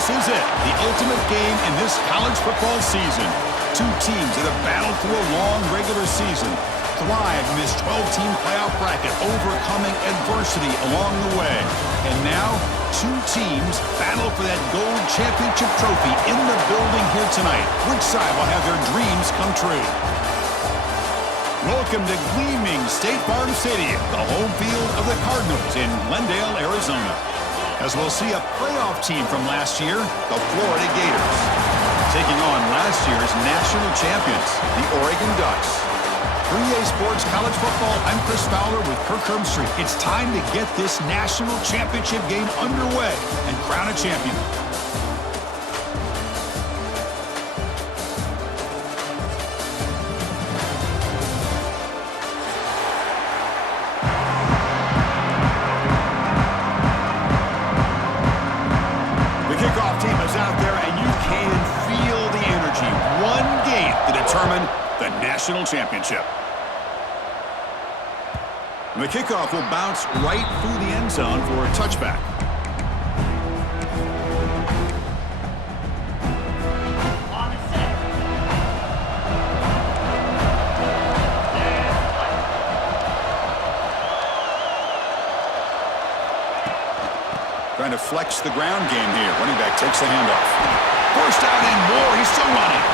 This is it, the ultimate game in this college football season. Two teams that have battled through a long regular season, thrived in this 12-team playoff bracket, overcoming adversity along the way. And now, two teams battle for that gold championship trophy in the building here tonight. Which side will have their dreams come true? Welcome to gleaming State Farm Stadium, the home field of the Cardinals in Glendale, Arizona. As we'll see a playoff team from last year, the Florida Gators, taking on last year's national champions, the Oregon Ducks. 3A Sports College Football, I'm Chris Fowler with Kirk Herbstreit. It's time to get this national championship game underway and crown a champion. National championship. And the kickoff will bounce right through the end zone for a touchback. Trying to flex the ground game here. Running back takes the handoff. First down and more. He's still running.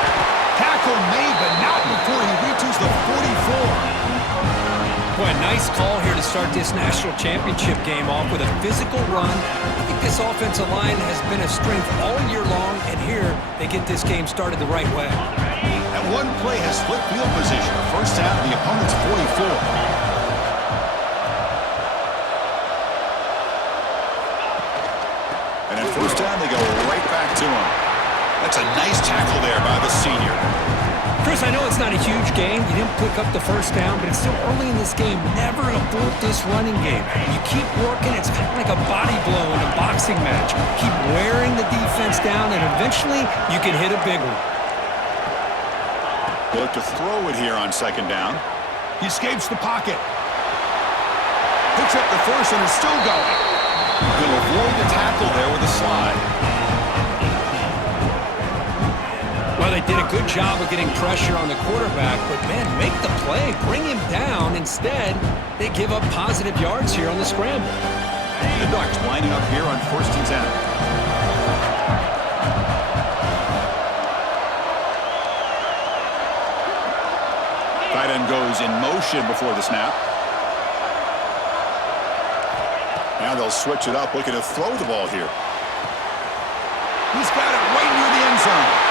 Tackle made, but not before he reaches the 44. Boy, a nice call here to start this national championship game off with a physical run. I think this offensive line has been a strength all year long, and here they get this game started the right way. And one play has split field position. First down, the opponent's 44. And at first down, they go right back to him. That's a nice tackle there by the senior. Chris, I know it's not a huge game. You didn't pick up the first down, but it's still early in this game. Never abort this running game. You keep working. It's kind of like a body blow in a boxing match. Keep wearing the defense down, and eventually you can hit a big one. Look to throw it here on second down. He escapes the pocket. Picks up the first and is still going. He'll avoid the tackle there with a slide. Well, they did a good job of getting pressure on the quarterback, but, man, make the play. Bring him down. Instead, they give up positive yards here on the scramble. The Ducks lining up here on 1st and 10. Tight end goes in motion before the snap. Now they'll switch it up, looking to throw the ball here. He's got it right near the end zone.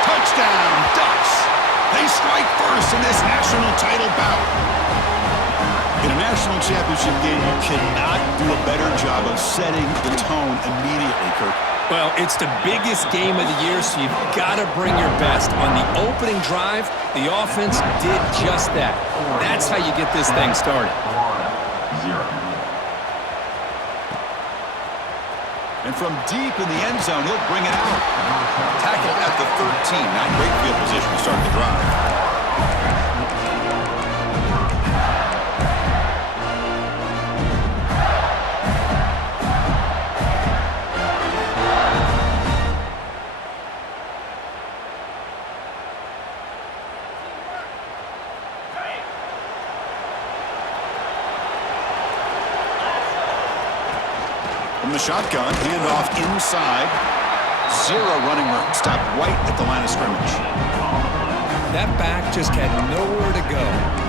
Touchdown, Ducks. They strike first in this national title bout. In a national championship game, you cannot do a better job of setting the tone immediately, Kirk. Well, it's the biggest game of the year, so you've got to bring your best. On the opening drive, the offense did just that. That's how you get this thing started. 1-0. And from deep in the end zone, he'll bring it out. Tackle at the 13. Not great field position to start the drive. From the shotgun, handoff inside. Zero running room. Stopped right at the line of scrimmage. That back just had nowhere to go.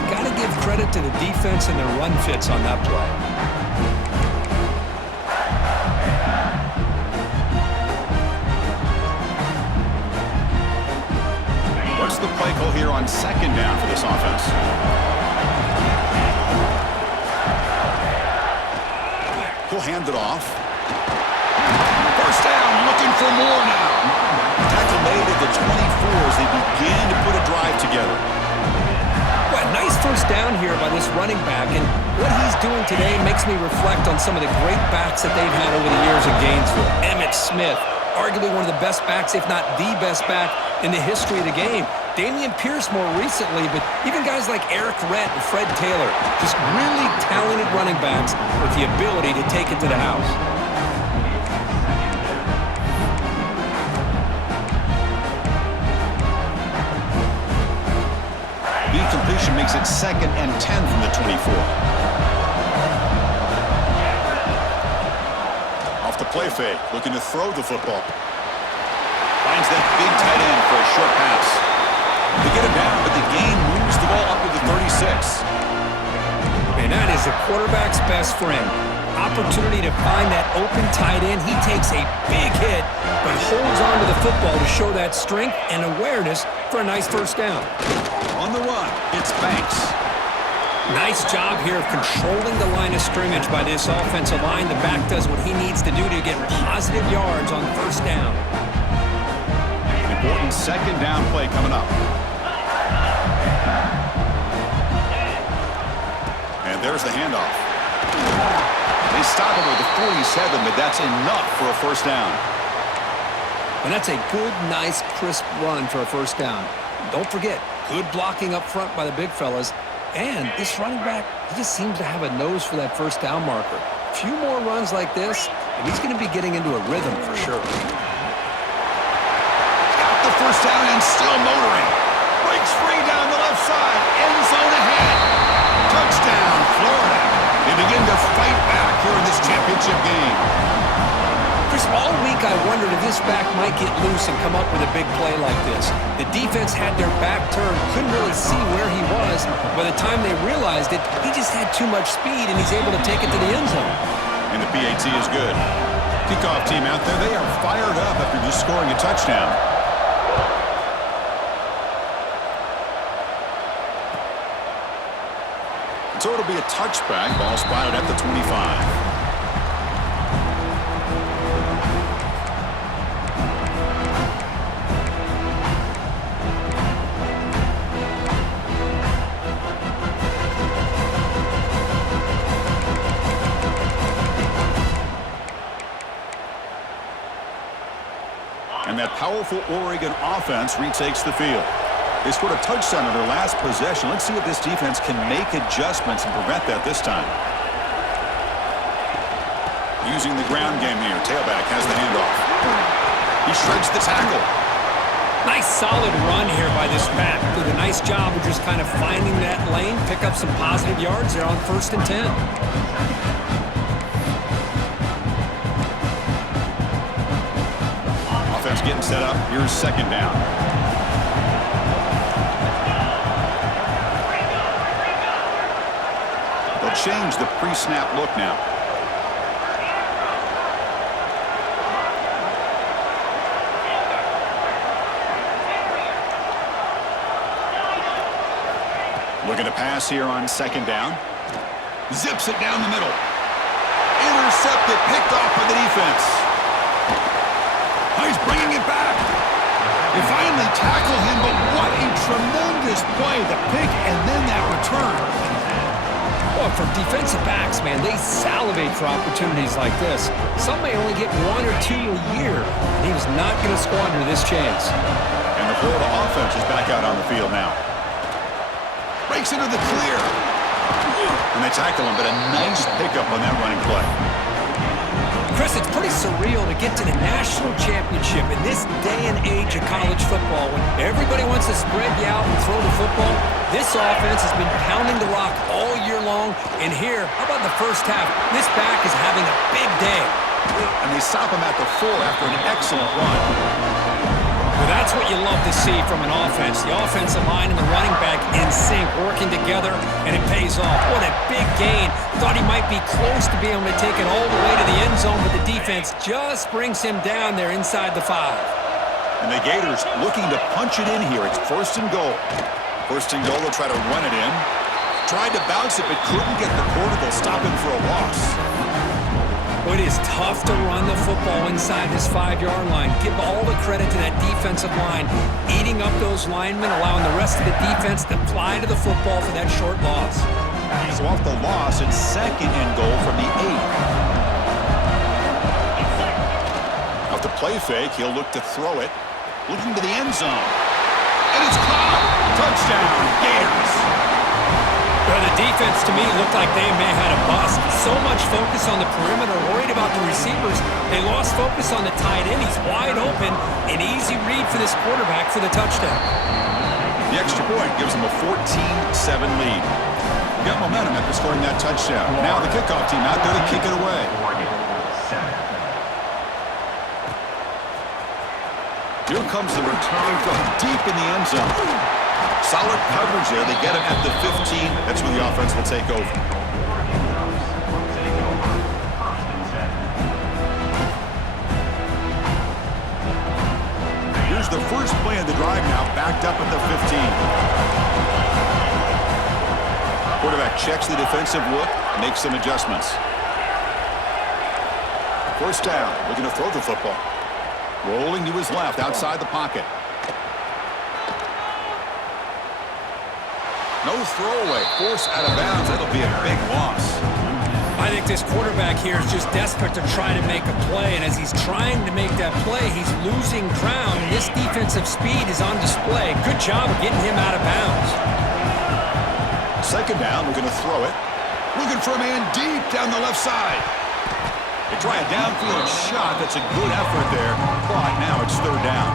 Got to give credit to the defense and their run fits on that play. What's the play call here on second down for this offense? He'll hand it off. First down, looking for more now. Tackle made at the 24 as they begin to put a drive together. Well, nice first down here by this running back, and what he's doing today makes me reflect on some of the great backs that they've had over the years in Gainesville. Emmitt Smith, arguably one of the best backs, if not the best back in the history of the game. Damian Pierce more recently, but even guys like Eric Rett and Fred Taylor, just really talented running backs with the ability to take it to the house. completion makes it 2nd and 10 from the 24. Off the play fake, looking to throw the football. Finds that big tight end for a short pass. They get him down, but the gain moves the ball up to the 36. And that is a quarterback's best friend. Opportunity to find that open tight end. He takes a big hit, but holds on to the football to show that strength and awareness for a nice first down. On the run, it's Banks. Nice job here of controlling the line of scrimmage by this offensive line. The back does what he needs to do to get positive yards on first down. Important second down play coming up. And there's the handoff. They stop him with the 47, but that's enough for a first down. And that's a good, nice, crisp run for a first down. Don't forget, good blocking up front by the big fellas. And this running back, he just seems to have a nose for that first down marker. A few more runs like this, and he's going to be getting into a rhythm for sure. Got the first down and still motoring. Breaks free down the left side. End zone ahead. Touchdown, Florida. They begin to fight back here in this championship game. Chris, all week I wondered if this back might get loose and come up with a big play like this. The defense had their back turned, couldn't really see where he was. By the time they realized it, he just had too much speed, and he's able to take it to the end zone. And the PAT is good. Kickoff team out there, they are fired up after just scoring a touchdown. So it'll be a touchback. Ball spotted at the 25. And that powerful Oregon offense retakes the field. They scored a touchdown in their last possession. Let's see if this defense can make adjustments and prevent that this time. Using the ground game here. Tailback has the handoff. He shreds the tackle. Nice solid run here by this back. Did a nice job of just kind of finding that lane, pick up some positive yards there on 1st and 10. Offense getting set up. Here's second down. They'll change the pre-snap look now. Looking to pass here on second down. Zips it down the middle. Intercepted, picked off by the defense. He's bringing it back. They finally tackle him, but what a tremendous play. The pick and then that return. Well, for defensive backs, man, they salivate for opportunities like this. Some may only get 1 or 2 a year, and he was not going to squander this chance. And the Florida offense is back out on the field now. Breaks into the clear. And they tackle him, but a nice pickup on that running play. Chris, it's pretty surreal to get to the national championship in this day and age of college football when everybody wants to spread you out and throw the football. This offense has been pounding the rock all year long, and here, how about the first half? This back is having a big day. And they stop him at the 4 after an excellent run. Well, that's what you love to see from an offense. The offensive line and the running back in sync, working together, and it pays off. What a big gain. Thought he might be close to being able to take it all the way to the end zone, but the defense just brings him down there inside the 5. And the Gators looking to punch it in here. It's 1st and goal. 1st and goal, they'll try to run it in. Tried to bounce it, but couldn't get the quarter. They'll stop him for a loss. It is tough to run the football inside this 5-yard line. Give all the credit to that defensive line, eating up those linemen, allowing the rest of the defense to fly to the football for that short loss. So off the loss, it's 2nd and goal from the 8. Off the play fake, he'll look to throw it. Looking to the end zone. And it's caught. Touchdown, Gators. Well, the defense, to me, looked like they may have had a bust. So much focus on the perimeter, worried about the receivers. They lost focus on the tight end. He's wide open. An easy read for this quarterback for the touchdown. The extra point gives them a 14-7 lead. Got momentum after scoring that touchdown. Now the kickoff team out there to kick it away. Here comes the return from deep in the end zone. Solid coverage there. They get him at the 15. That's where the offense will take over. Here's the first play of the drive now, backed up at the 15. Quarterback checks the defensive look, makes some adjustments. First down, looking to throw the football. Rolling to his left, outside the pocket. No throwaway, forced out of bounds. That'll be a big loss. I think this quarterback here is just desperate to try to make a play, and as he's trying to make that play, he's losing ground. This defensive speed is on display. Good job of getting him out of bounds. Second down, we're going to throw it. Looking for a man deep down the left side. They try a downfield shot. That's a good effort there, but now it's third down.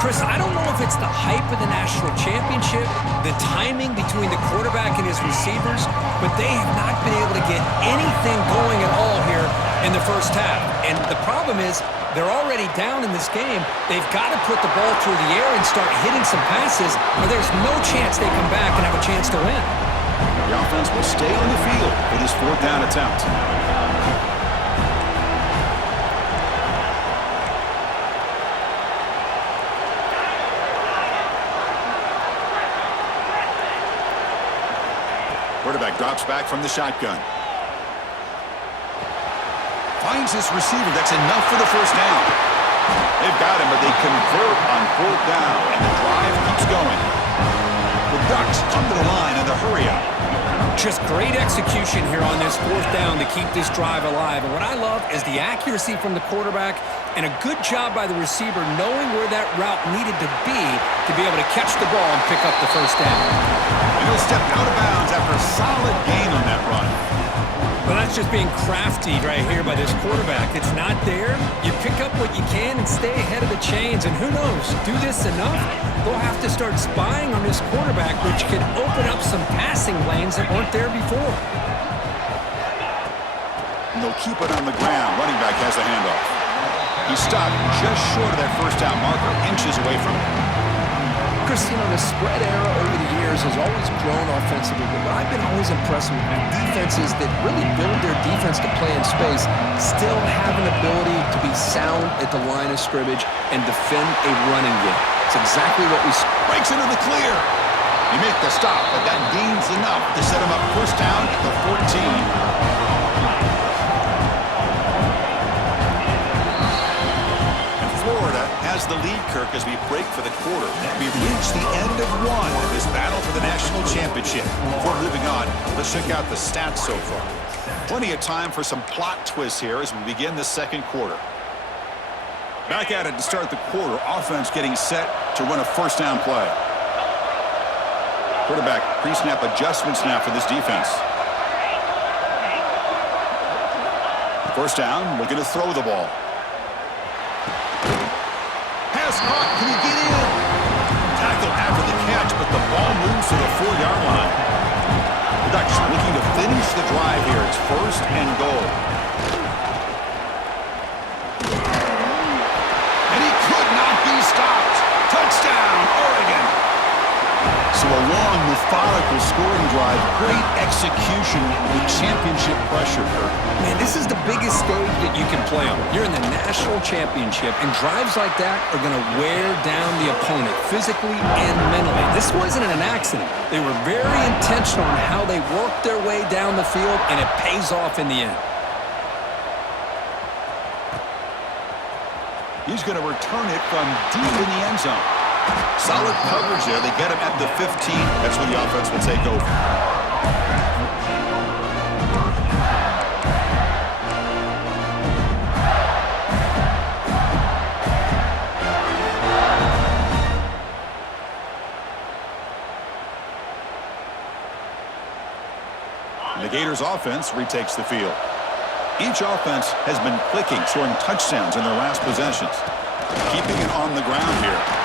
Chris, I don't know if it's the hype of the national championship, the timing between the quarterback and his receivers, but they have not been able to get anything going at all here in the first half. And the problem is they're already down in this game. They've got to put the ball through the air and start hitting some passes, or there's no chance they come back and have a chance to win. The offense will stay on the field for this fourth down attempt. Quarterback drops back from the shotgun. Finds his receiver. That's enough for the first down. They've got him, but they convert on fourth down, and the drive keeps going. The Ducks come to the line in the hurry-up. Just great execution here on this fourth down to keep this drive alive. And what I love is the accuracy from the quarterback and a good job by the receiver knowing where that route needed to be able to catch the ball and pick up the first down. And he'll step out of bounds after a solid gain on that run. Well, that's just being crafty right here by this quarterback. It's not there. You pick up what you can and stay ahead of the chains. And who knows, do this enough, they'll have to start spying on this quarterback, which can open up some passing lanes that weren't there before. And they'll keep it on the ground. Running back has the handoff. He stopped just short of that first down marker, inches away from it. Chris, the spread era over the years has always grown offensively, but I've been always impressed with defenses that really build their defense to play in space, still have an ability to be sound at the line of scrimmage and defend a running game. It's exactly what we saw. Breaks into the clear. He make the stop, but that gains enough to set him up first down at the 14. Florida has the lead, Kirk, as we break for the quarter. We've reached the end of one in this battle for the national championship. Before moving on, let's check out the stats so far. Plenty of time for some plot twists here as we begin the second quarter. Back at it to start the quarter. Offense getting set to run a first down play. Quarterback pre-snap adjustments now for this defense. First down, looking to throw the ball. Pass caught. Can he get in? Tackled after the catch, but the ball moves to the 4-yard line. The Ducks looking to finish the drive here. It's first and goal. And he could not be stopped. Touchdown, Oregon. So a long, methodical scoring drive. Great execution with championship pressure. Man, this is the biggest stage that you can play on. You're in the national championship, and drives like that are going to wear down the opponent physically and mentally. This wasn't an accident. They were very intentional on how they worked their way down the field, and it pays off in the end. He's going to return it from deep in the end zone. Solid coverage there. They get him at the 15. That's when the offense will take over. And the Gators offense retakes the field. Each offense has been clicking, scoring touchdowns in their last possessions. Keeping it on the ground here.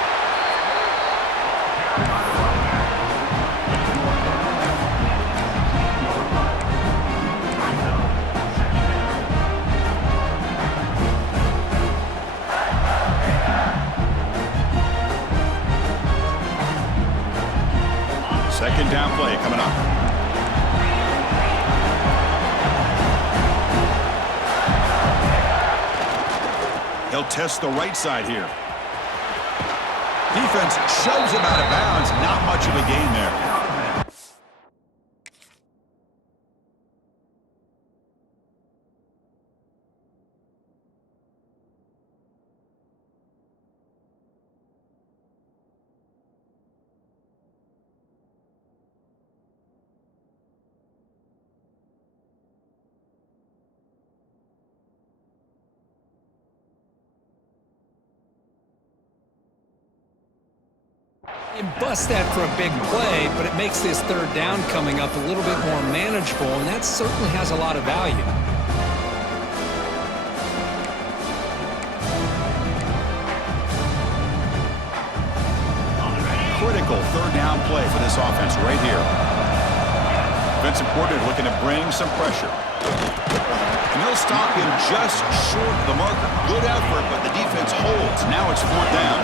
Second down play coming up. He'll test the right side here. Defense shoves him out of bounds. Not much of a gain there. You bust that for a big play, but it makes this third down coming up a little bit more manageable, and that certainly has a lot of value. Critical third down play for this offense right here. Defensive coordinator looking to bring some pressure. And he'll stop him just short of the marker. Good effort, but the defense holds. Now it's fourth down.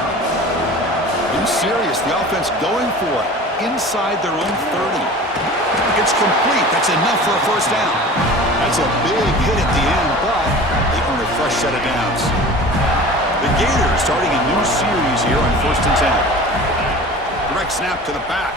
Serious, the offense going for it inside their own 30. It's complete. That's enough for a first down. That's a big hit at the end, but they earn a fresh set of downs. The Gators starting a new series here on 1st and 10. Direct snap to the back.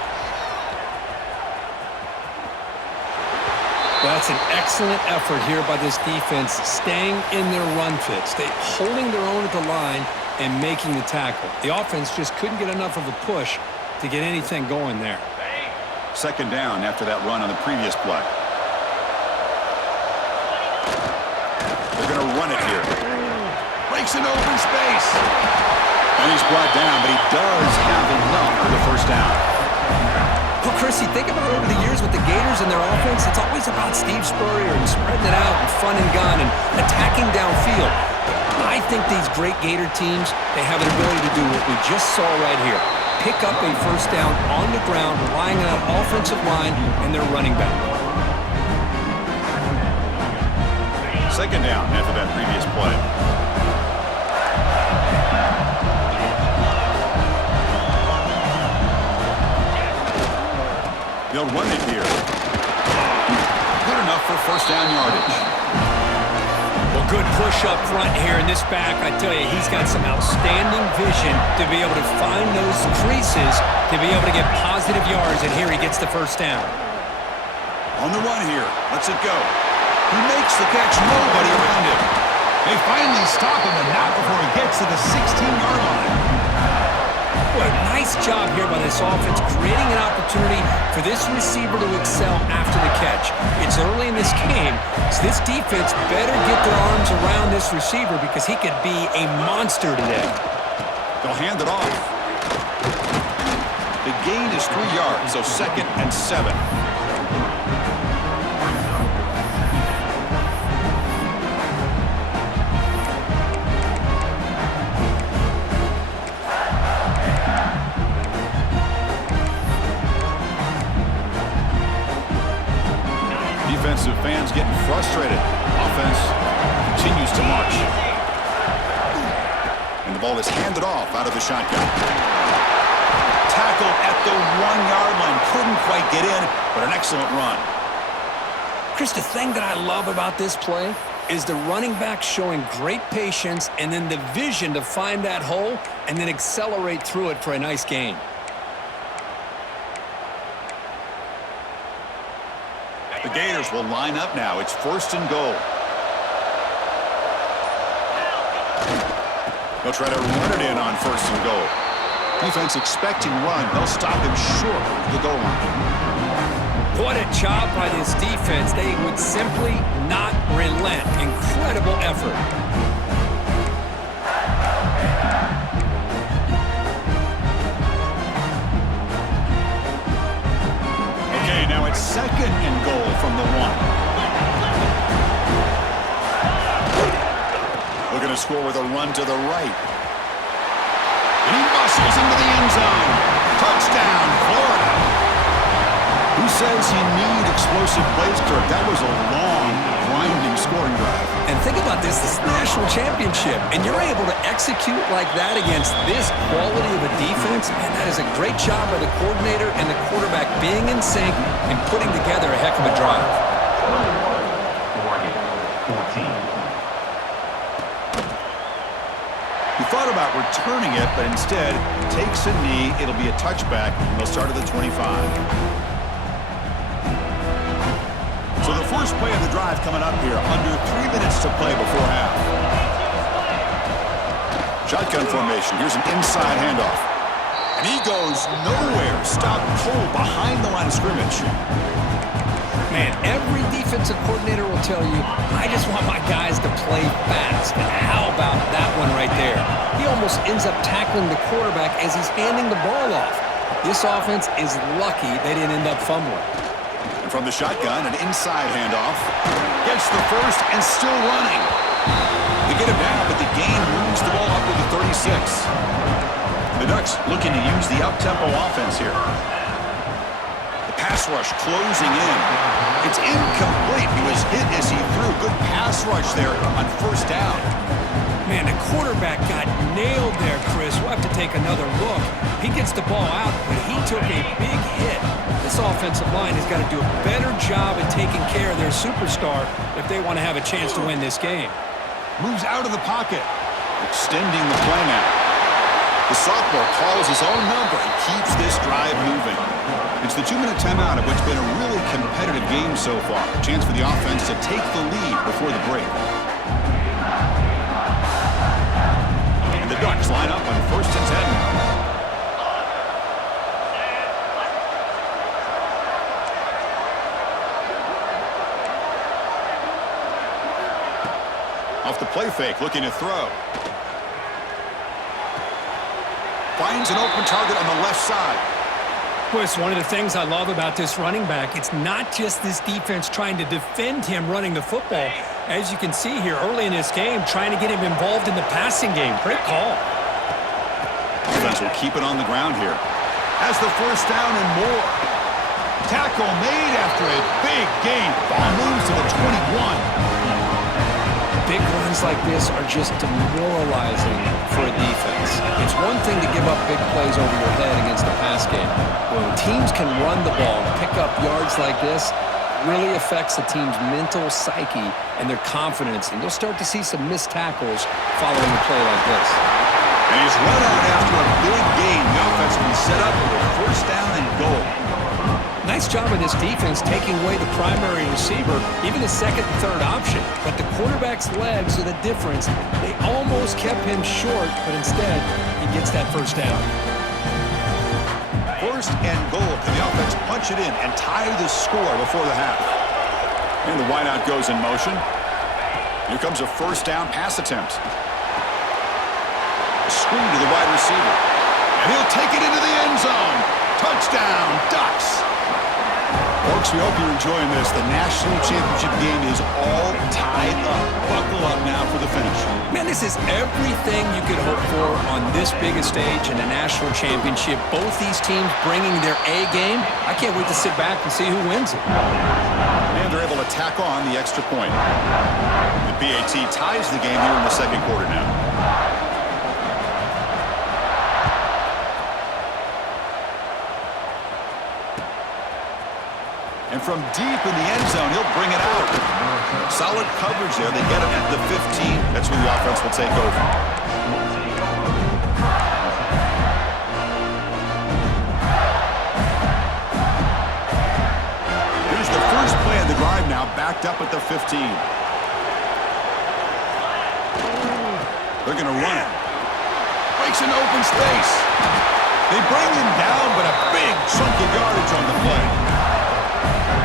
That's an excellent effort here by this defense, staying in their run fits. They holding their own at the line and making the tackle. The offense just couldn't get enough of a push to get anything going there. Second down after that run on the previous play. They're going to run it here. Breaks into open space. And he's brought down, but he does have enough for the first down. Well, Chris, you think about over the years with the Gators and their offense, it's always about Steve Spurrier and spreading it out and fun and gun and attacking downfield. I think these great Gator teams, they have an ability to do what we just saw right here. Pick up a first down on the ground, relying on an offensive line and their running back. Second down after that previous play. They'll run it here. Good enough for first down yardage. Well, good push up front here in this back. I tell you, he's got some outstanding vision to be able to find those creases, to be able to get positive yards, and here he gets the first down. On the run here. Lets it go. He makes the catch. Nobody around him. They finally stop him, and not before he gets to the 16-yard line. Boy, nice job here by this offense, creating an opportunity for this receiver to excel after the catch. It's early in this game, so this defense better get their arms around this receiver because he could be a monster today. They'll hand it off. The gain is 3 yards, so 2nd and 7. Defensive fans getting frustrated. Offense continues to march. And the ball is handed off out of the shotgun. Tackled at the 1-yard line. Couldn't quite get in, but an excellent run. Chris, the thing that I love about this play is the running back showing great patience and then the vision to find that hole and then accelerate through it for a nice gain. The Gators will line up now. It's 1st and goal. They'll try to run it in on 1st and goal. Defense expecting run. They'll stop him short of the goal line. What a job by this defense. They would simply not relent. Incredible effort. Okay, now it's 2nd and goal from the 1. Looking to score with a run to the right. And he muscles into the end zone. Touchdown, Florida. Who says you need explosive plays, Kirk? That was a long, grinding scoring drive. And think about this is the national championship, and you're able to execute like that against this quality of a defense, and that is a great job by the coordinator and the quarterback being in sync and putting together a heck of a drive. Oregon, 14. He thought about returning it, but instead takes a knee. It'll be a touchback, and they'll start at the 25. So the first play of the drive coming up here, under 3 minutes to play before half. Shotgun formation. Here's an inside handoff. And he goes nowhere. Stopped cold behind the line of scrimmage. Man, every defensive coordinator will tell you, I just want my guys to play fast. And how about that one right there? He almost ends up tackling the quarterback as he's handing the ball off. This offense is lucky they didn't end up fumbling. From the shotgun, an inside handoff. Gets the first and still running. They get him down, but the gain moves the ball up to the 36. The Ducks looking to use the up-tempo offense here. The pass rush closing in. It's incomplete. He was hit as he threw. Good pass rush there on first down. Man, the quarterback got nailed there, Chris. We'll have to take another look. He gets the ball out, but he took a big hit. This offensive line has got to do a better job at taking care of their superstar if they want to have a chance to win this game. Moves out of the pocket. Extending the play now. The sophomore calls his own number and keeps this drive moving. It's the 2-minute timeout of what's been a really competitive game so far. A chance for the offense to take the lead before the break. And the Ducks line up on 1st and 10. Off the play fake, looking to throw. Finds an open target on the left side. Well, it's one of the things I love about this running back. It's not just this defense trying to defend him running the football. As you can see here early in this game, trying to get him involved in the passing game. Great call. Defense will keep it on the ground here. Has the first down and more. Tackle made after a big gain. Ball moves to the 21. Big runs like this are just demoralizing for a defense. It's one thing to give up big plays over your head against the pass game. When teams can run the ball and pick up yards like this, it really affects the team's mental psyche and their confidence. And you'll start to see some missed tackles following a play like this. And he's run out after a big gain. The offense will be set up with a first down and goal. Nice job of this defense taking away the primary receiver, even the second and third option. But the quarterback's legs are the difference. They almost kept him short, but instead, he gets that first down. First and goal. Can the offense punch it in and tie the score before the half? And the wideout goes in motion. Here comes a first down pass attempt. A screen to the wide receiver. And he'll take it into the end zone. Touchdown, Ducks. Folks, we hope you're enjoying this. The national championship game is all tied up. Buckle up now for the finish. Man, this is everything you could hope for on this biggest stage in a national championship. Both these teams bringing their A game. I can't wait to sit back and see who wins it. And they're able to tack on the extra point. The BAT ties the game here in the second quarter now. And from deep in the end zone, he'll bring it out. Solid coverage there. They get him at the 15. That's where the offense will take over. Here's the first play of the drive now, backed up at the 15. They're going to run it. Breaks an open space. They bring him down, but a big chunk of yardage on the play.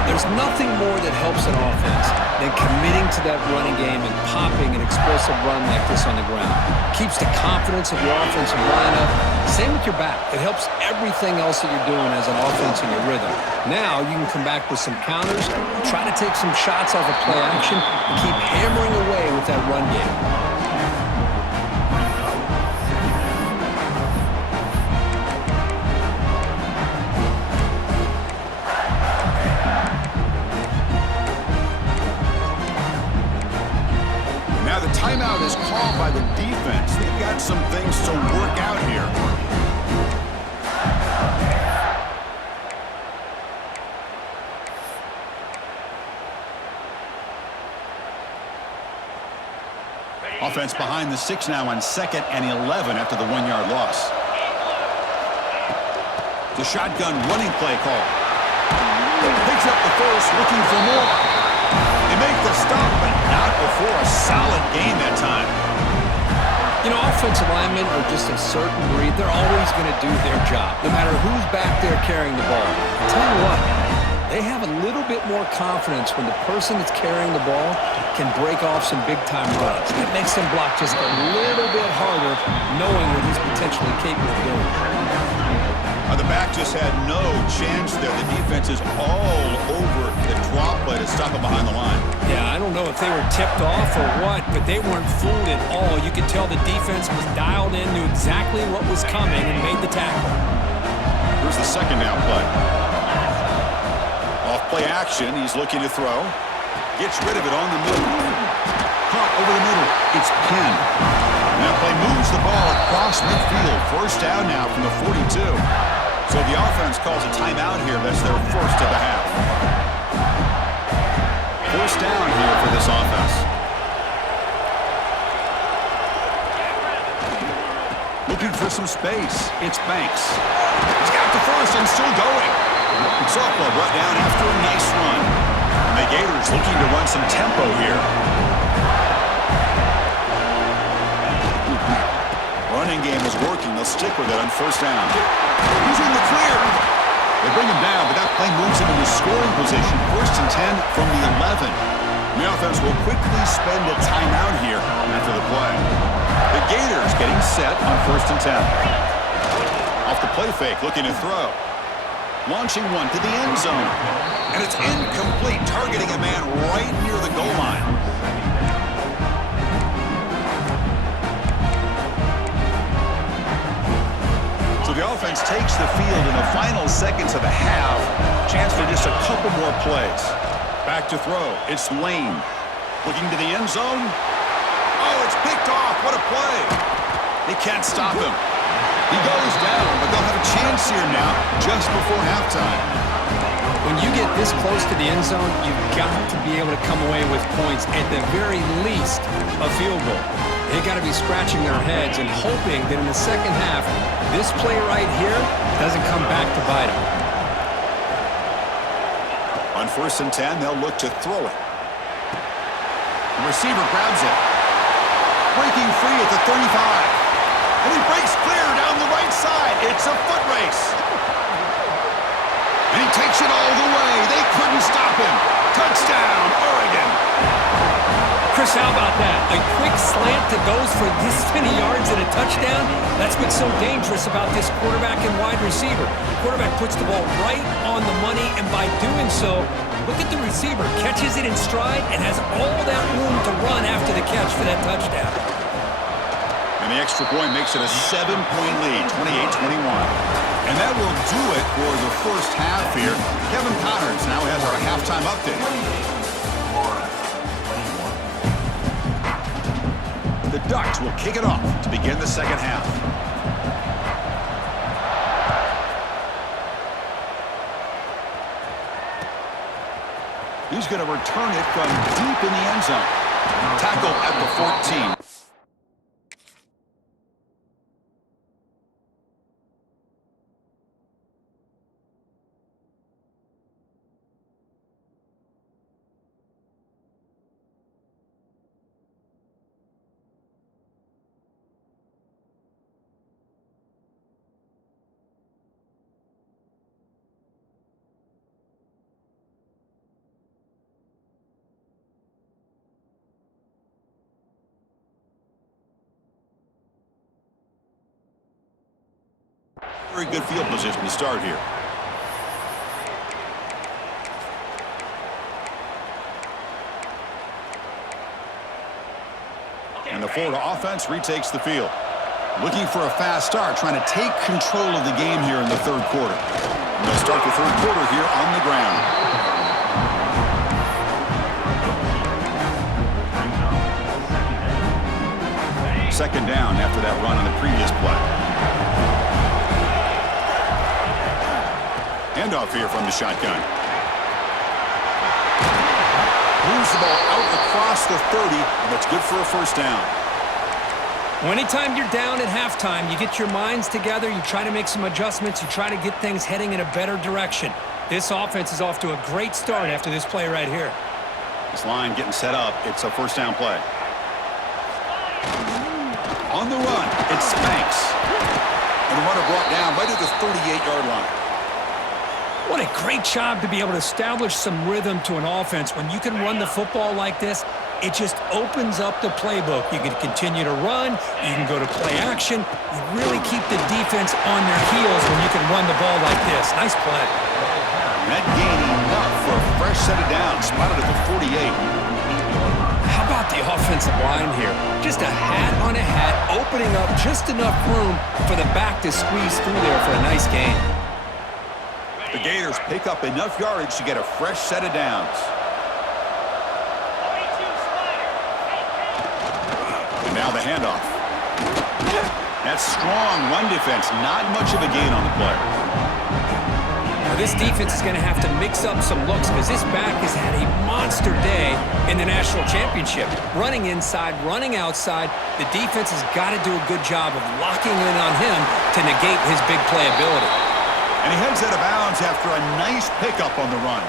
There's nothing more that helps an offense than committing to that running game and popping an explosive run like this on the ground. Keeps the confidence of your offensive lineup. Same with your back. It helps everything else that you're doing as an offense in your rhythm. Now you can come back with some counters, try to take some shots off of play action, and keep hammering away with that run game. Offense behind the 6 now on 2nd and 11 after the 1-yard loss. The shotgun running play call. Picks up the first, looking for more. They make the stop, but not before a solid gain that time. You know, offensive linemen are just a certain breed. They're always going to do their job, no matter who's back there carrying the ball. I'll tell you what, they have a little bit more confidence when the person that's carrying the ball can break off some big-time runs. That makes them block just a little bit harder, knowing what he's potentially capable of doing. The back just had no chance there. The defense is all over the drop play to stop him behind the line. Yeah, I don't know if they were tipped off or what, but they weren't fooled at all. You could tell the defense was dialed in, knew exactly what was coming, and made the tackle. Here's the second down play. Off play action, he's looking to throw. Gets rid of it on the middle. Caught over the middle. It's Penn. And that play moves the ball across midfield. First down now from the 42. So the offense calls a timeout here. That's their first of the half. First down here for this offense. Looking for some space. It's Banks. He's got the first and still going. Softball brought down after a nice run. And the Gators looking to run some tempo here. Running game is working. They'll stick with it on first down. He's in the clear. They bring him down, but that play moves him into scoring position. First and 10 from the 11. And the offense will quickly spend a timeout here after the play. The Gators getting set on first and 10. Off the play fake, looking to throw. Launching one to the end zone. And it's incomplete, targeting a man right near the goal line. So the offense takes the field in the final seconds of the half. Chance for just a couple more plays. Back to throw. It's Lane. Looking to the end zone. Oh, it's picked off. What a play. They can't stop him. He goes down, but they'll have a chance here now just before halftime. When you get this close to the end zone, you've got to be able to come away with points, at the very least, a field goal. They got to be scratching their heads and hoping that in the second half, this play right here doesn't come back to bite them. On first and 10, they'll look to throw it. The receiver grabs it. Breaking free at the 35. And he breaks clear down the right side. It's a foot race. And he takes it all the way. They couldn't stop him. Touchdown, Oregon. Chris, how about that? A quick slant that goes for this many yards and a touchdown? That's what's so dangerous about this quarterback and wide receiver. Quarterback puts the ball right on the money, and by doing so, look at the receiver. Catches it in stride and has all that room to run after the catch for that touchdown. And the extra point makes it a 7-point lead, 28-21. And that will do it for the first half here. Kevin Connors now has our halftime update. The Ducks will kick it off to begin the second half. He's going to return it from deep in the end zone. Tackle at the 14. Very good field position to start here. And the Florida offense retakes the field. Looking for a fast start, trying to take control of the game here in the third quarter. And they'll start the third quarter here on the ground. Second down after that run on the previous play. Handoff here from the shotgun. Moves the ball out across the 30, and that's good for a first down. Well, anytime you're down at halftime, you get your minds together, you try to make some adjustments, you try to get things heading in a better direction. This offense is off to a great start after this play right here. This line getting set up. It's a first down play. On the run, it's Spanks. And the runner brought down right at the 38-yard line. What a great job to be able to establish some rhythm to an offense. When you can run the football like this, it just opens up the playbook. You can continue to run. You can go to play action. You really keep the defense on their heels when you can run the ball like this. Nice play. That gain enough for a fresh set of downs, spotted at the 48. How about the offensive line here? Just a hat on a hat, opening up just enough room for the back to squeeze through there for a nice gain. The Gators pick up enough yardage to get a fresh set of downs. And now the handoff. That's strong run defense. Not much of a gain on the play. Now this defense is going to have to mix up some looks because this back has had a monster day in the national championship. Running inside, running outside. The defense has got to do a good job of locking in on him to negate his big play ability. And he heads out of bounds after a nice pickup on the run.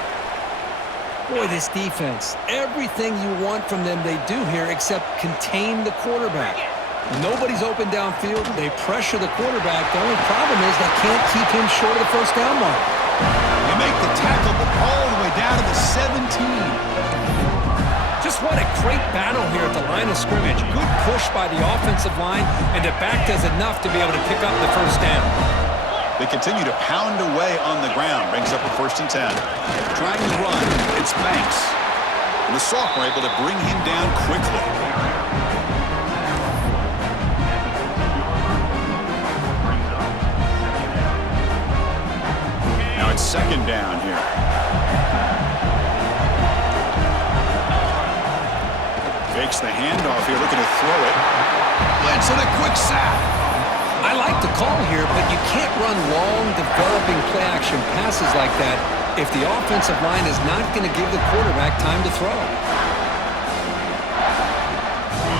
Boy, this defense, everything you want from them they do here except contain the quarterback. Nobody's open downfield. They pressure the quarterback. The only problem is they can't keep him short of the first down mark. They make the tackle all the way down to the 17. Just what a great battle here at the line of scrimmage. Good push by the offensive line, and the back does enough to be able to pick up the first down. They continue to pound away on the ground. Brings up a 1st and 10. Trying to run, it's Banks. And the sophomore able to bring him down quickly. Now it's 2nd down here. Fakes the handoff here, looking to throw it. Blitz and a quick sack. I like the call here, but you can't run long, developing play-action passes like that if the offensive line is not going to give the quarterback time to throw.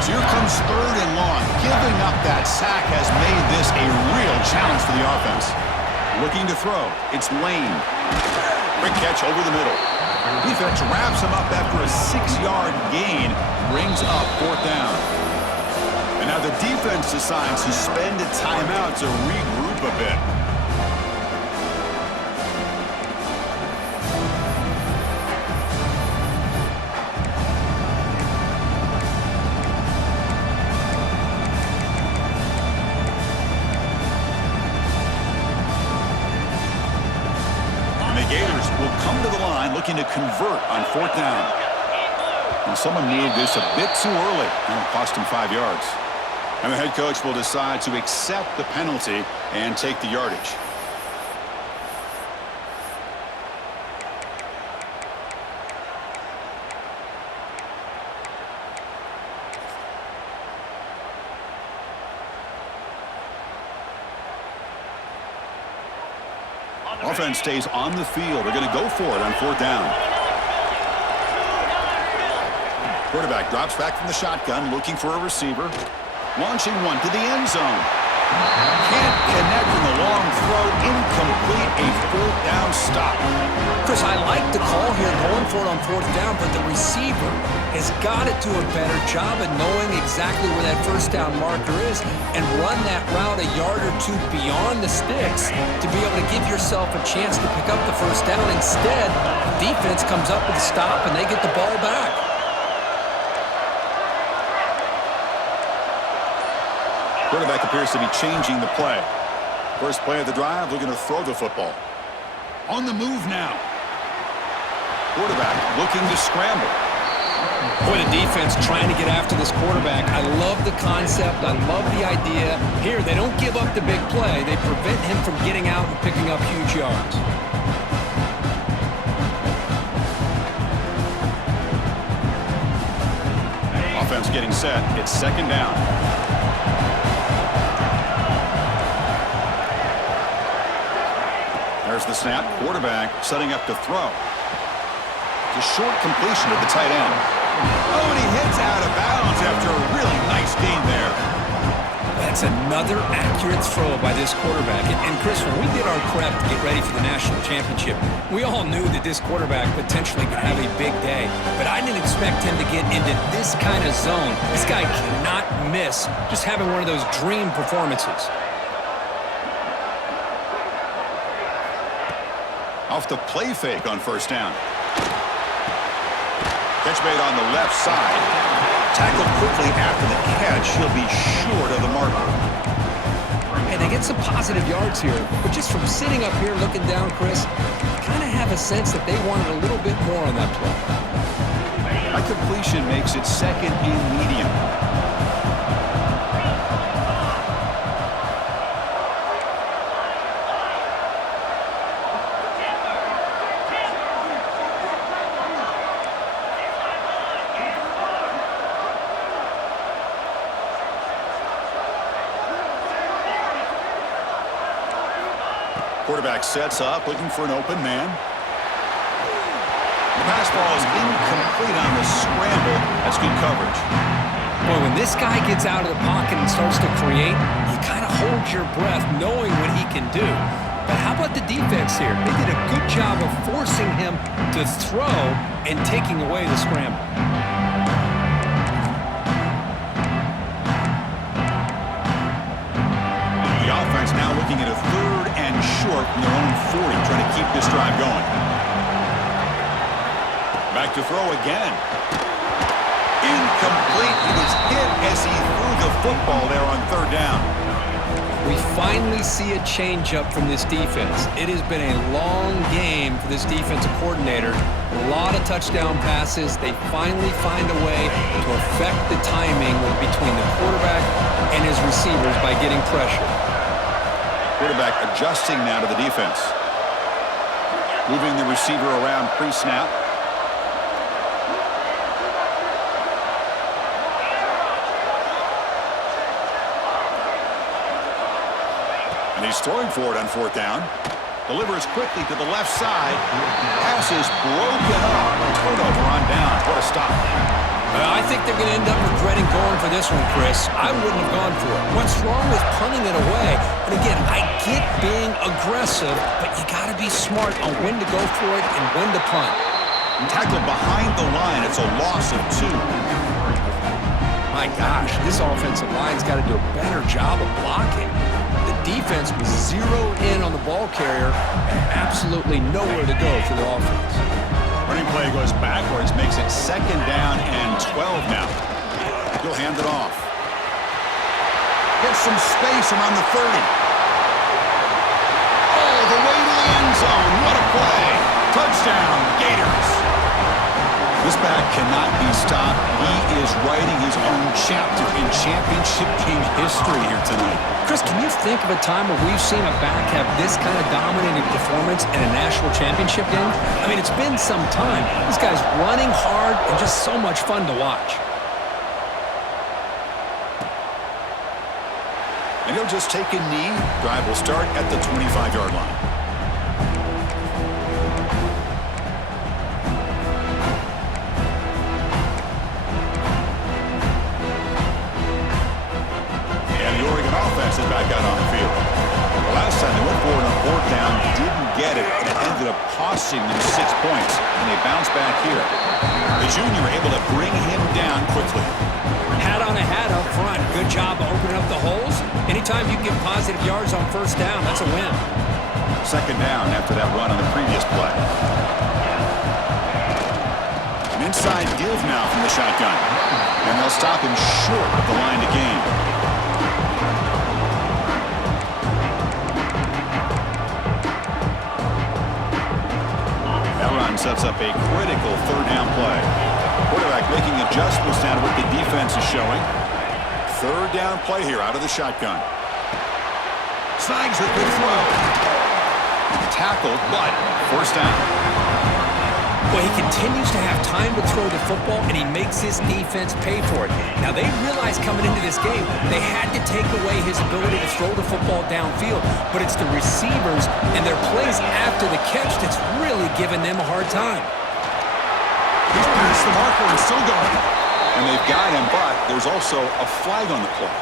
So here comes 3rd and long. Giving up that sack has made this a real challenge for the offense. Looking to throw. It's Lane. Quick catch over the middle. Defense wraps him up after a 6-yard gain. Brings up 4th down. And now the defense decides to spend a timeout to regroup a bit. And the Gators will come to the line looking to convert on 4th down. And someone moved this a bit too early, and it cost him 5 yards. And the head coach will decide to accept the penalty and take the yardage. Offense stays on the field. They're going to go for it on 4th down. Quarterback drops back from the shotgun, looking for a receiver. Launching one to the end zone. Can't connect in the long throw. Incomplete. A 4th down stop. Chris, I like the call here going for it on 4th down, but the receiver has got to do a better job of knowing exactly where that first down marker is and run that route a yard or two beyond the sticks to be able to give yourself a chance to pick up the first down. Instead, the defense comes up with a stop and they get the ball back. Quarterback appears to be changing the play. First play of the drive, looking to throw the football. On the move now. Quarterback looking to scramble. Boy, the defense trying to get after this quarterback. I love the concept. I love the idea. Here, they don't give up the big play. They prevent him from getting out and picking up huge yards. Offense getting set. It's 2nd down. There's the snap. Quarterback setting up to throw. It's a short completion to the tight end. Oh, and he hits out of bounds after a really nice gain there. That's another accurate throw by this quarterback. And Chris, when we did our prep to get ready for the national championship, we all knew that this quarterback potentially could have a big day. But I didn't expect him to get into this kind of zone. This guy cannot miss just having one of those dream performances. Off the play fake on first down. Catch made on the left side. Tackled quickly after the catch. He'll be short of the marker. And they get some positive yards here. But just from sitting up here looking down, Chris, I kind of have a sense that they wanted a little bit more on that play. A completion makes it second and medium. Quarterback sets up, looking for an open man. The pass ball is incomplete on the scramble. That's good coverage. Boy, when this guy gets out of the pocket and starts to create, you kind of hold your breath knowing what he can do. But how about the defense here? They did a good job of forcing him to throw and taking away the scramble. The offense now looking at a third and short from their own 40, trying to keep this drive going. Back to throw again. Incomplete. He was hit as he threw the football there on third down. We finally see a change-up from this defense. It has been a long game for this defensive coordinator. A lot of touchdown passes. They finally find a way to affect the timing between the quarterback and his receivers by getting pressure. Quarterback adjusting now to the defense. Moving the receiver around pre-snap. And he's throwing for it on fourth down. Delivers quickly to the left side. Pass is broken up. Turnover on downs. What a stop. I think they're going to end up regretting going for this one, Chris. I wouldn't have gone for it. What's wrong with punting it away? And again, I get being aggressive, but you got to be smart on when to go for it and when to punt. Tackled behind the line. It's a loss of 2. My gosh, this offensive line's got to do a better job of blocking. The defense was zeroed in on the ball carrier and absolutely nowhere to go for the offense. Running play goes backwards, makes it second down and 12 now. He'll hand it off. Gets some space around the 30. All the way to the end zone. What a play. Touchdown, Gators. This back cannot be stopped. He is writing his own chapter in championship game history here tonight. Chris, can you think of a time where we've seen a back have this kind of dominating performance in a national championship game? I mean, it's been some time. This guy's running hard and just so much fun to watch. And he'll just take a knee. Drive will start at the 25-yard line. Is back out on the field. The last time they went for it on fourth down, didn't get it, and it ended up costing them 6 points, and they bounced back here. The junior able to bring him down quickly. Hat on a hat up front. Good job of opening up the holes. Anytime you can get positive yards on first down, that's a win. Second down after that run on the previous play. An inside give now from the shotgun, and they'll stop him short of the line to gain. Sets up a critical third down play. Quarterback making adjustments now to what the defense is showing. Third down play here out of the shotgun. Snags a good throw. Tackled, but first down. Well, he continues to have time to throw the football, and he makes his defense pay for it. Now, they realized coming into this game they had to take away his ability to throw the football downfield, but it's the receivers and their plays after the catch that's really giving them a hard time. He's past the marker and still going. And they've got him, but there's also a flag on the play.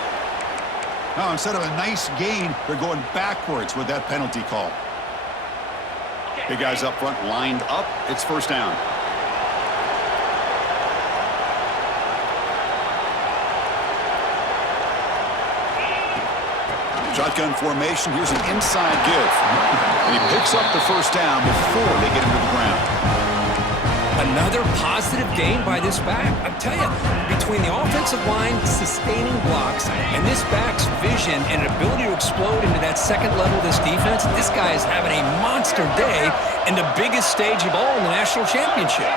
Now, instead of a nice gain, they're going backwards with that penalty call. Big guys up front lined up. It's first down. Shotgun formation. Here's an inside give. And he picks up the first down before they get him to the ground. Another positive gain by this back. I tell you, between the offensive line sustaining blocks and this back's vision and ability to explode into that second level of this defense, this guy is having a monster day in the biggest stage of all in the national championship.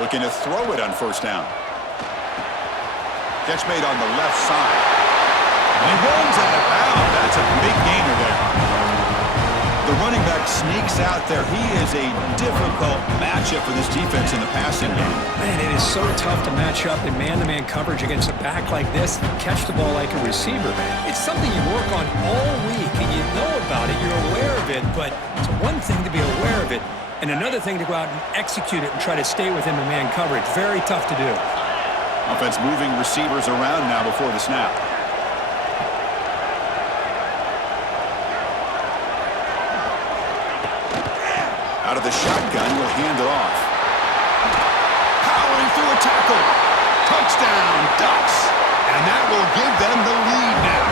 Looking to throw it on first down. Catch made on the left side. And he runs out of bounds. That's a big gainer there. The running back sneaks out there. He is a difficult matchup for this defense in the passing game. Man, it is so tough to match up in man-to-man coverage against a back like this and catch the ball like a receiver. It's something you work on all week, and you know about it. You're aware of it, but it's one thing to be aware of it, and another thing to go out and execute it and try to stay within the man coverage. Very tough to do. Offense moving receivers around now before the snap. Out of the shotgun, will hand it off. Powering through a tackle. Touchdown, Ducks. And that will give them the lead now.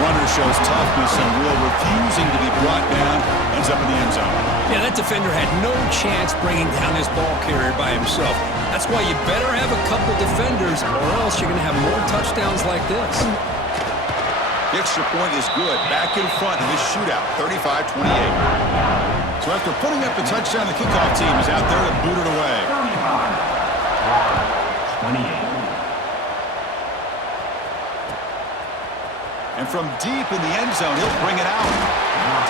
Runner shows toughness and will, refusing to be brought down. Ends up in the end zone. Yeah, that defender had no chance bringing down this ball carrier by himself. That's why you better have a couple defenders, or else you're going to have more touchdowns like this. The extra point is good. Back in front in this shootout, 35-28. So after putting up the touchdown, the kickoff team is out there to boot it away. 28. And from deep in the end zone, he'll bring it out.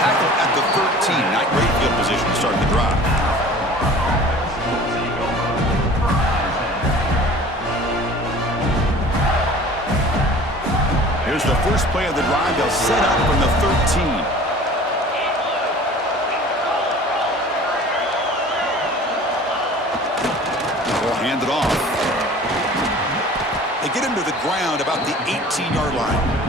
Tackle at the 13. Not great field position to start the drive. Here's the first play of the drive. They'll set up from the 13. They'll hand it off. They get him to the ground about the 18-yard line.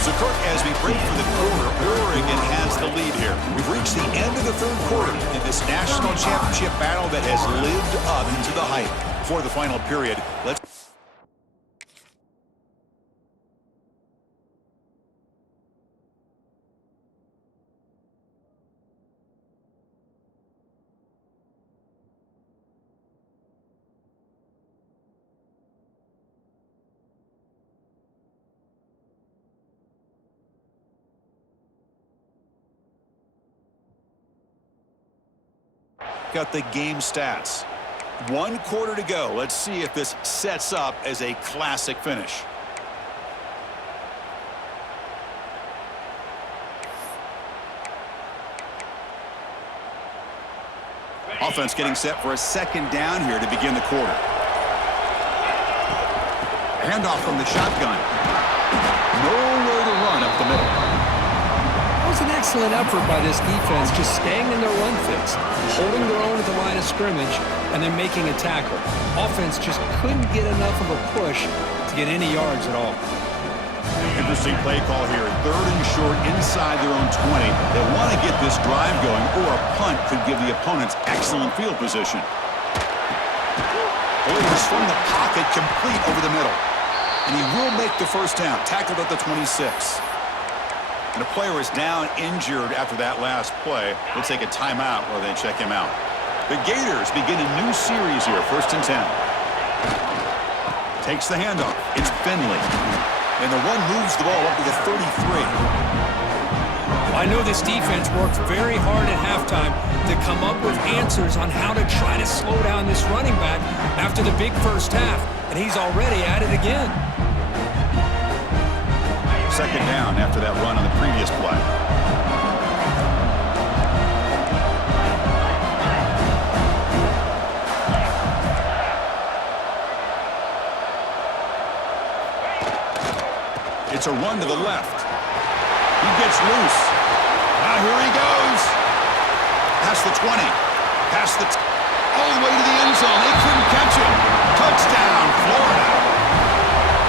So, Kirk, as we break for the quarter, Oregon has the lead here. We've reached the end of the third quarter in this national championship battle that has lived up into the hype. For the final period, let's... Got the game stats. 1 quarter to go. Let's see if this sets up as a classic finish. Offense getting set for a second down here to begin the quarter. Handoff from the shotgun. Nowhere to run up the middle. That was an excellent effort by this defense, just staying in their run fix, holding their own at the line of scrimmage, and then making a tackle. Offense just couldn't get enough of a push to get any yards at all. Interesting play call here. 3rd and short inside their own 20. They want to get this drive going, or a punt could give the opponents excellent field position. Delivers from the pocket, complete over the middle. And he will make the first down, tackled at the 26. And a player is down injured after that last play. They'll take a timeout while they check him out. The Gators begin a new series here, 1st and 10. Takes the handoff. It's Finley. And the run moves the ball up to the 33. I know this defense worked very hard at halftime to come up with answers on how to try to slow down this running back after the big first half, and he's already at it again. Second down after that run on the previous play. It's a run to the left. He gets loose. Now here he goes. Past the 20. Past the... all the way to the end zone. They couldn't catch him. Touchdown, Florida.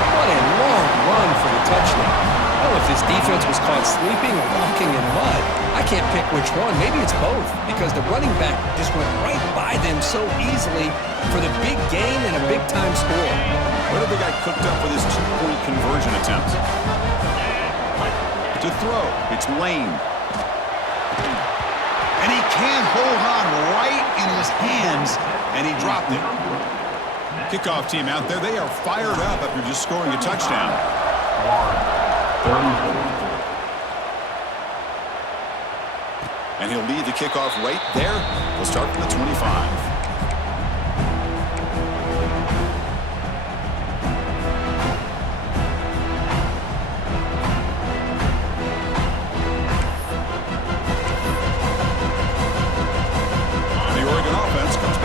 What a long run for the touchdown. Oh, if this defense was caught sleeping or walking in mud, I can't pick which one. Maybe it's both, because the running back just went right by them so easily for the big gain and a big-time score. What have they got cooked up with this two-point conversion attempt? To throw, it's Lane. And he can't hold on right in his hands, and he dropped it. Kickoff team out there, they are fired up after just scoring a touchdown. 34. And he'll lead the kickoff right there. We'll start from the 25.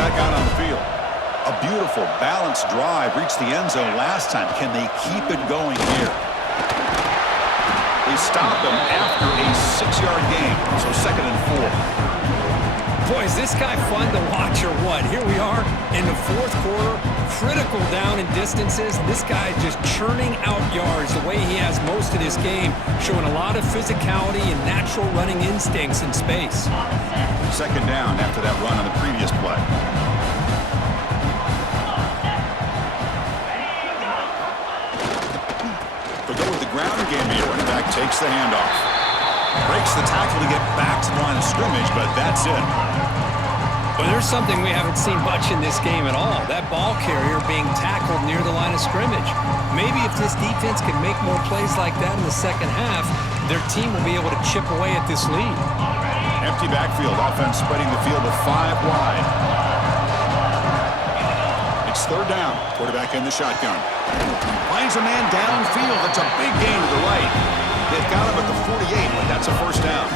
Out on the field. A beautiful, balanced drive reached the end zone last time. Can they keep it going here? They stop him after a 6-yard gain, so 2nd and 4. Boy, is this guy fun to watch or what? Here we are in the 4th quarter, critical down in distances. This guy is just churning out yards the way he has most of this game, showing a lot of physicality and natural running instincts in space. 2nd down after that run on the previous play. They'll go with the ground game here. Running back takes the handoff. Breaks the tackle to get back to the line of scrimmage, but that's it. Well, there's something we haven't seen much in this game at all. That ball carrier being tackled near the line of scrimmage. Maybe if this defense can make more plays like that in the second half, their team will be able to chip away at this lead. Empty backfield. Offense spreading the field with 5 wide. It's 3rd down. Quarterback in the shotgun. Finds a man downfield. That's a big gain to the right. They've got him at the 48, but that's a 1st down.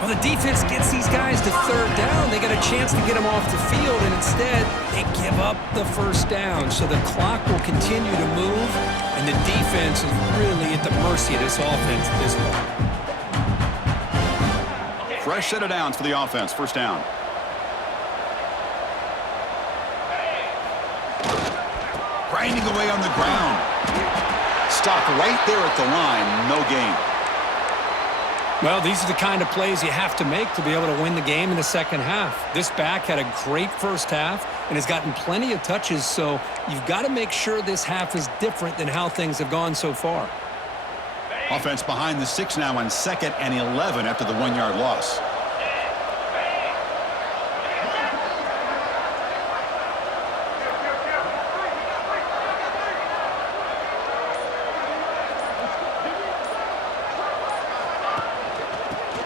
Well, the defense gets these guys to 3rd down. They got a chance to get them off the field, and instead they give up the 1st down. So the clock will continue to move, and the defense is really at the mercy of this offense at this point. Fresh set of downs for the offense. 1st down. Grinding away on the ground. Stopped right there at the line. No gain. Well, these are the kind of plays you have to make to be able to win the game in the second half. This back had a great first half and has gotten plenty of touches, so you've got to make sure this half is different than how things have gone so far. Offense behind the 6 now on 2nd and 11 after the 1-yard loss.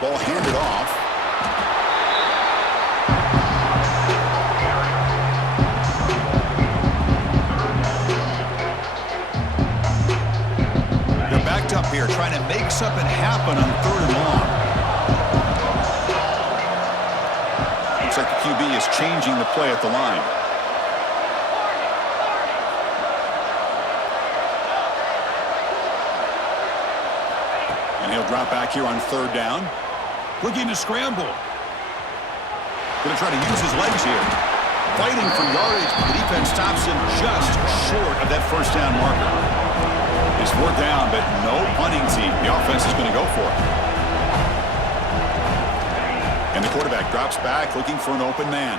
Ball handed off. They're backed up here, trying to make something happen on 3rd and long. Looks like the QB is changing the play at the line. And he'll drop back here on 3rd down. Looking to scramble. Going to try to use his legs here. Fighting for yardage, but the defense stops him just short of that 1st down marker. It's 4th down, but no punting team. The offense is going to go for it. And the quarterback drops back, looking for an open man.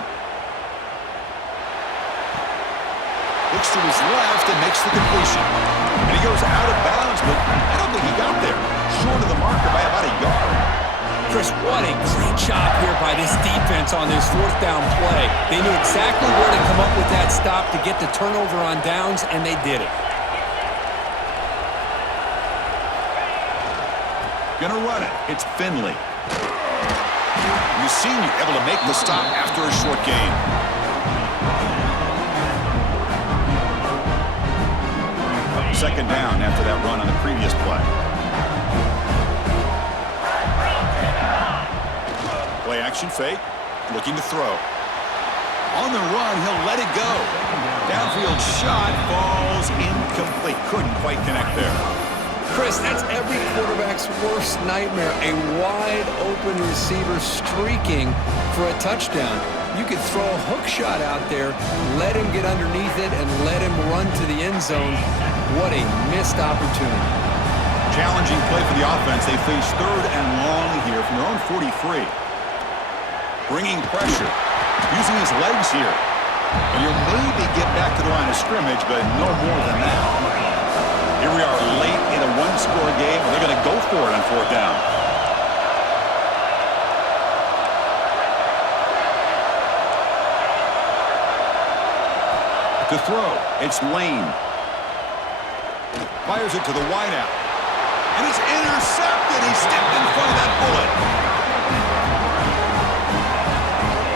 Looks to his left and makes the completion. And he goes out of bounds, but I don't think he got there. Short of the marker by about a yard. Chris, what a great job here by this defense on this 4th down play. They knew exactly where to come up with that stop to get the turnover on downs, and they did it. Gonna run it. It's Finley. The senior able to make the stop after a short gain. Second down after that run on the previous play. Play action fake. Looking to throw. On the run, he'll let it go. Downfield shot falls incomplete. Couldn't quite connect there. Chris, that's every quarterback's worst nightmare, a wide-open receiver streaking for a touchdown. You could throw a hook shot out there, let him get underneath it, and let him run to the end zone. What a missed opportunity. Challenging play for the offense. They face 3rd and long here from their own 43. Bringing pressure, using his legs here. And you'll maybe get back to the line of scrimmage, but no more than that. Here we are late in a one-score game, and they're going to go for it on 4th down. To throw, it's Lane. Fires it to the wideout. And it's intercepted. He stepped in front of that bullet.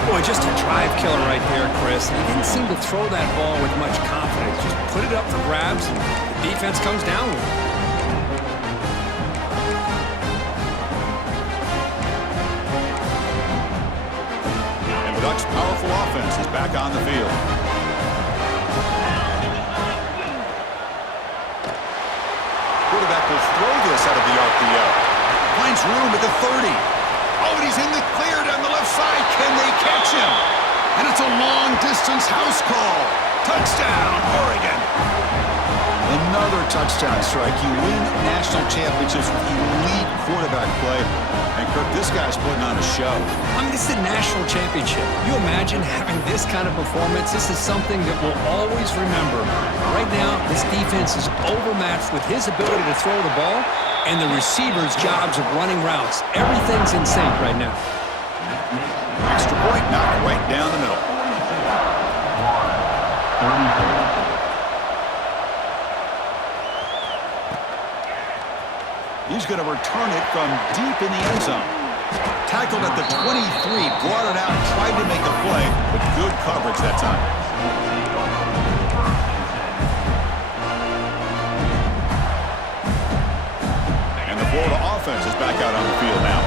Boy, just a drive killer right there, Chris. He didn't seem to throw that ball with much confidence. Just put it up for grabs, and the defense comes down with it. And the Ducks' powerful offense is back on the field. Quarterback will throw this out of the RPO. Finds room at the 30. Oh, and he's in the clear down the left side. Can they catch him? And it's a long-distance house call. Touchdown, Oregon. Another touchdown strike. You win national championships with elite quarterback play. And, Kirk, this guy's putting on a show. I mean, this is a national championship. You imagine having this kind of performance? This is something that we'll always remember. Right now, this defense is overmatched with his ability to throw the ball and the receivers' jobs of running routes. Everything's in sync right now. Extra point knocked right down the middle. 34. He's going to return it from deep in the end zone. Tackled at the 23, brought it out, tried to make a play, but good coverage that time. And the Florida offense is back out on the field now.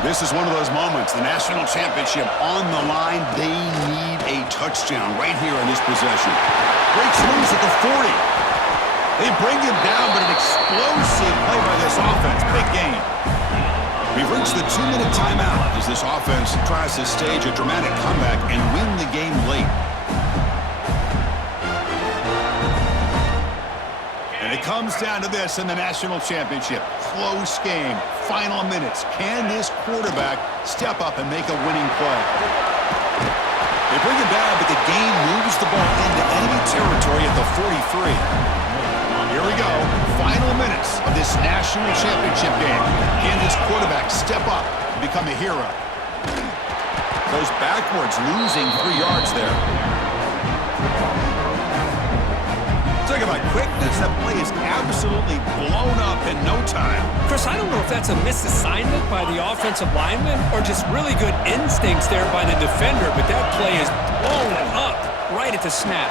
This is one of those moments, the national championship on the line. They need a touchdown right here in this possession. Breaks loose at the 40. They bring him down, but an explosive play by this offense. Big game. We've reached the 2-minute timeout as this offense tries to stage a dramatic comeback and win the game late. And it comes down to this in the national championship. Close game. Final minutes. Can this quarterback step up and make a winning play? They bring him down, but the game moves the ball into enemy territory at the 43. Here we go. Final minutes of this national championship game. Can this quarterback step up and become a hero? Goes backwards, losing 3 yards there. Talk about quickness. That play is absolutely blown up in no time. Chris, I don't know if that's a misassignment by the offensive lineman or just really good instincts there by the defender, but that play is blown up right at the snap.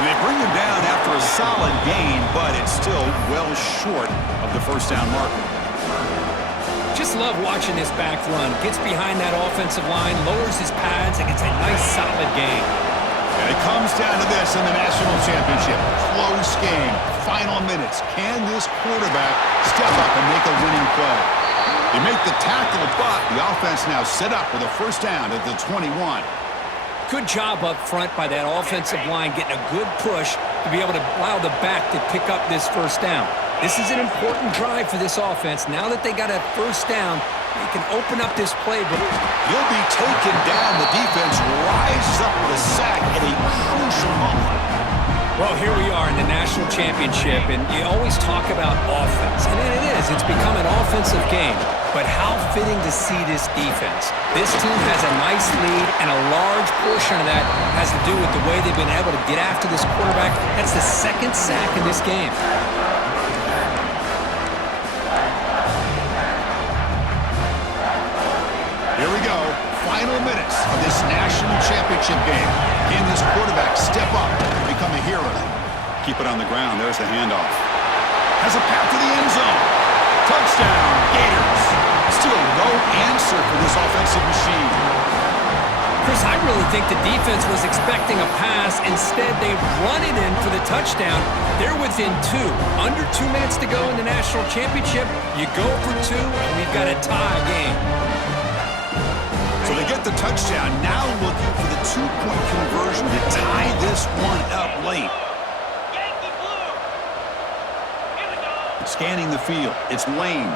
And they bring him down after a solid gain, but it's still well short of the first down marker. Just love watching this back run. Gets behind that offensive line, lowers his pads, and gets a nice solid gain. And it comes down to this in the national championship. Close game. Final minutes. Can this quarterback step up and make a winning play? They make the tackle, but the offense now set up with a first down at the 21. Good job up front by that offensive line, getting a good push to be able to allow the back to pick up this first down. This is an important drive for this offense. Now that they got a first down, they can open up this playbook. He'll be taken down. The defense rises up with a sack at a crucial moment. Well, here we are in the national championship, and you always talk about offense. And it is. It's become an offensive game. But how fitting to see this defense. This team has a nice lead, and a large portion of that has to do with the way they've been able to get after this quarterback. That's the second sack in this game. Here we go. Final minutes of this national championship game. Can this quarterback step up and become a hero? Keep it on the ground. There's the handoff. Has a path to the end zone. Touchdown, Gators. Still no answer for this offensive machine. Chris, I really think the defense was expecting a pass. Instead, they run it in for the touchdown. They're within 2. Under 2 minutes to go in the national championship. You go for 2, and we've got a tie game. So they get the touchdown. Now looking for the 2-point conversion to tie this one up late. Scanning the field. It's Lane.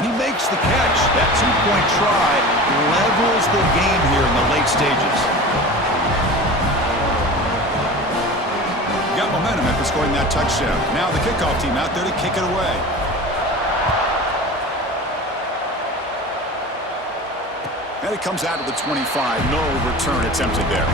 And he makes the catch. That 2-point try levels the game here in the late stages. Got momentum after scoring that touchdown. Now the kickoff team out there to kick it away. And it comes out to the 25. No return attempted there.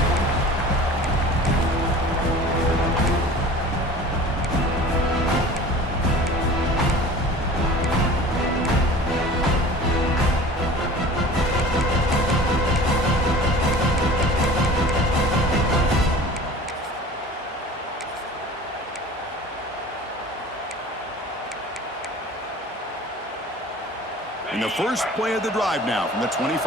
In the first play of the drive now from the 25.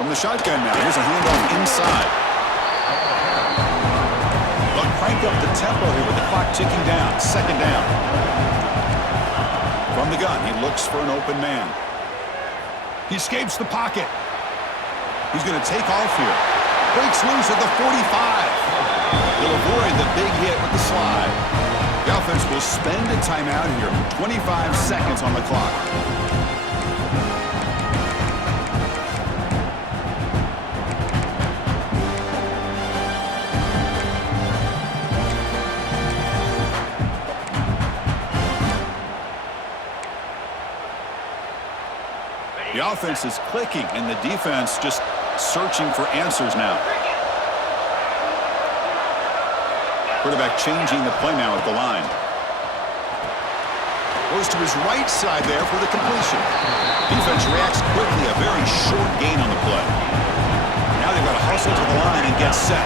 From the shotgun now, here's a handoff inside. They'll crank up the tempo here with the clock ticking down. 2nd down. From the gun, he looks for an open man. He escapes the pocket. He's going to take off here. Breaks loose at the 45. He'll avoid the big hit with the slide. The offense will spend a timeout here. 25 seconds on the clock. The offense is clicking, and the defense just searching for answers now. Quarterback changing the play now at the line. Goes to his right side there for the completion. Defense reacts quickly. A very short gain on the play. Now they've got to hustle to the line and get set.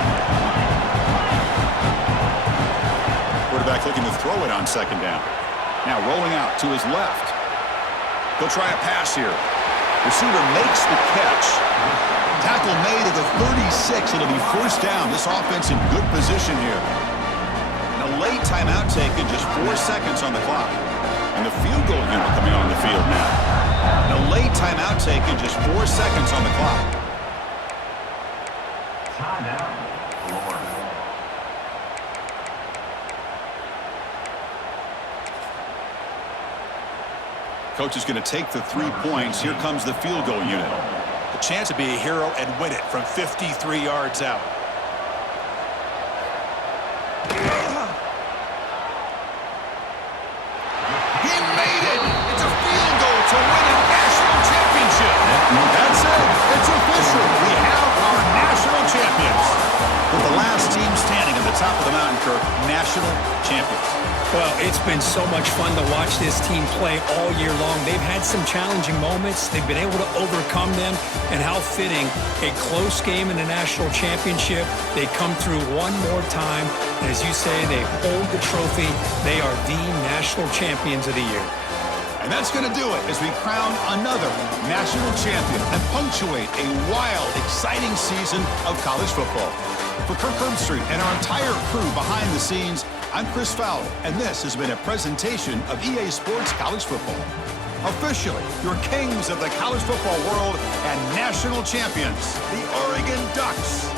Quarterback looking to throw it on 2nd down. Now rolling out to his left. He'll try a pass here. Receiver makes the catch. Tackle made at the 36. It'll be 1st down. This offense in good position here. A late timeout taken, just 4 seconds on the clock. And the field goal unit coming on the field now. A late timeout taken, just 4 seconds on the clock. Timeout. Florida. Coach is going to take the 3 points. Here comes the field goal unit. A chance to be a hero and win it from 53 yards out. That's it. It's official. We have our national champions. With the last team standing at the top of the mountain, Kirk, national champions. Well, it's been so much fun to watch this team play all year long. They've had some challenging moments. They've been able to overcome them. And how fitting, a close game in the national championship. They come through one more time. And as you say, they hold the trophy. They are the national champions of the year. And that's going to do it as we crown another national champion and punctuate a wild, exciting season of college football. For Kirk Herbstreit and our entire crew behind the scenes, I'm Chris Fowler, and this has been a presentation of EA Sports College Football. Officially, your kings of the college football world and national champions, the Oregon Ducks.